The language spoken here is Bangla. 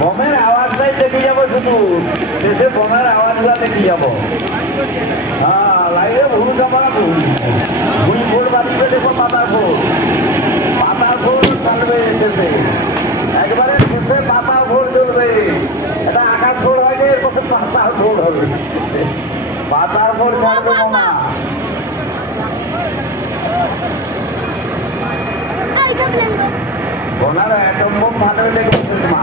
বোমের আওয়াজটাই দেখে যাবো, শুধু শেষে বোমের আওয়াজগুলো দেখে যাবো। হ্যাঁ, লাইনে ভুল কাপড় ভুল ফুল বাড়িতে দেখো, পাতার ফুল চালবে শেষে, একবারে শেষে পাতা ফুল চলবে। এটা আকাশ ফুল হয়নি, এর পক্ষে পাতার ফুল হবে, পাতার ফুল ছাড়বে বোমা। ওনারা অ্যাটম বোম ফাটাবে দেখেছেন মা।